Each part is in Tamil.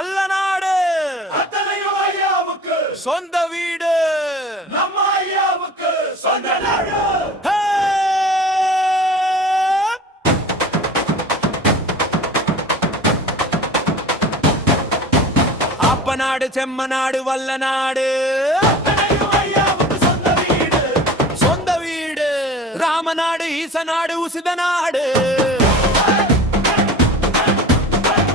வல்ல நாடு அத்தனையும் ஐயாவுக்கு சொந்த வீடு நம்ம ஐயாவுக்கு சொந்த நாடு. அப்ப நாடு செம்ம நாடு வல்ல நாடு அத்தனையும் ஐயாவுக்கு சொந்த வீடு. சொந்த வீடு ராமநாடு ஈச நாடு உசித நாடு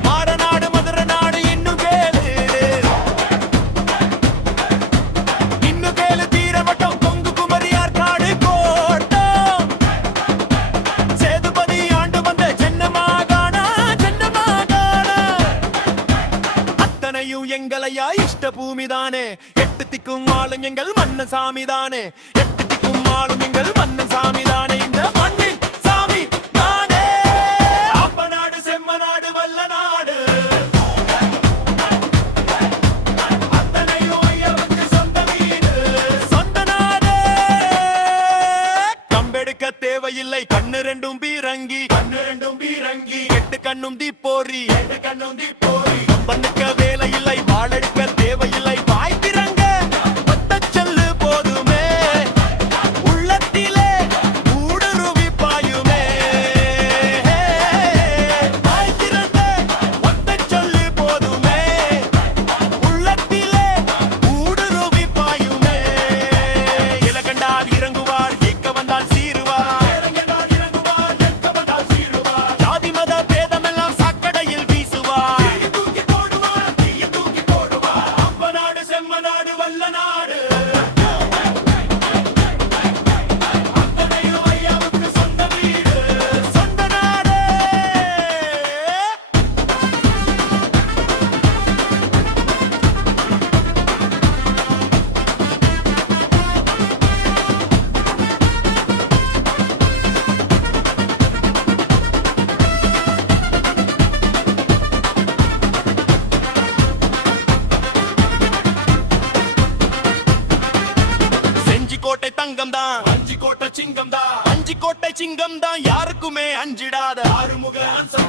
மாடநாடு மதுர நாடு இன்னும் கேளு தீரவட்டம் கொங்கு குமரியார் காடு கோட்டம் சேதுபதி ஆண்டு வந்த சென்னமாகாண அத்தனையும் எங்களையா இஷ்ட பூமிதானே எட்டு திக்கும் ஆளும் எங்கள் மன்னன் சாமிதானே எட்டு திக்கும் ஆளும் எங்கள் மன்னன் சாமிதானே இந்த மண்ணின் சாமி தானே அப்ப நாடு செம்ம நாடு வல்ல நாடு. அத்தனையும் ஐயாவுக்கு சொந்த வீடு. சொந்த நாடு கம்பெடுக்க தேவையில்லை கண்ணு ரெண்டும் பீரங்கி கண்ணு ரெண்டும் பீரங்கி. எட்டு கண்ணும் தீப்போரி எட்டு கண்ணும் தீப்போரி. கம்பனுக்க வேலை இல்லை வாழெடுக்க தேவையில்லை வாய் திறங்க ஒத்தச் சொல்லு போதுமே உள்ளத்திலே ஊடுருவி பாயுமே வாய் திறங்க ஒத்தச் சொல்லு போதுமே உள்ளத்திலே ஊடுருவி பாயுமே இலகண்டால் இறங்குவார் இயக்க வந்தால் சீருவார் இறங்கினால் இறங்குவார், நிற்க வந்தால் சீருவார். ஜாதி மத பேதமெல்லாம் சாக்கடையில் வீசுவார் தீயை தூக்கி போடுவார், தீயை தூக்கி போடுவார். அப்ப நாடு செம்ம நாடு வல்ல நாடு. அத்தனையும் ஐயாவுக்கு சொந்த வீடு. சொந்த நாடு செஞ்சி கோட்டை தங்கம் தான் அஞ்சு கோட்டை சிங்கம் தான். அஞ்சு கோட்டை சிங்கம் தான் யாருக்குமே அஞ்சிடாத ஆறுமுக அம்சம்